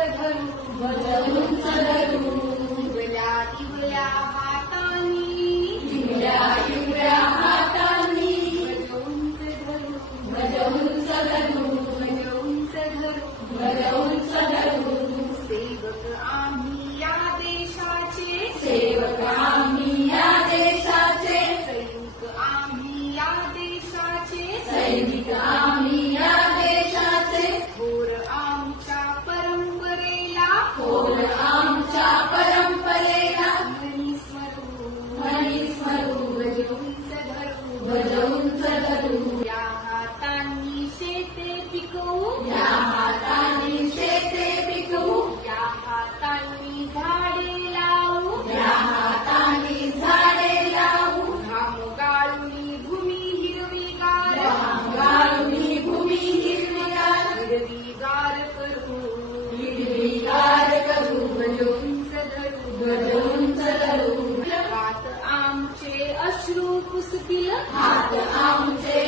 ध्वज उंच धरू इवल्या इवल्या हातांनी इवल्या इवल्या हातांनी ध्वज उंच धरू ध्वज उंच धरू ध्वज उंच धरू सेवक आम्ही या देशाचे सेवक आम्ही या देशाचे सैनिक आम्ही या देशाचे सैनिक आम्ही या देशाचे थोर आमच्या परंपरेला थोर आमच्या परंपरेला मनी स्मरू ध्वज उंच धरू ध्वज उंच धरू या हातांनी शेते पिकवू या हातांनी शेते पिकवू या हातांनी झाडे लावू या हातांनी झाडे लावू घाम गाळूनी भूमी हिरवीगार घाम गाळूनी भूमी हिरवीगार हिरवीगार करू हिरवीगार करू ध्वज उंच धरू ध्वज उंच धरू हात आमचे अश्रू पुसतील हात आमचे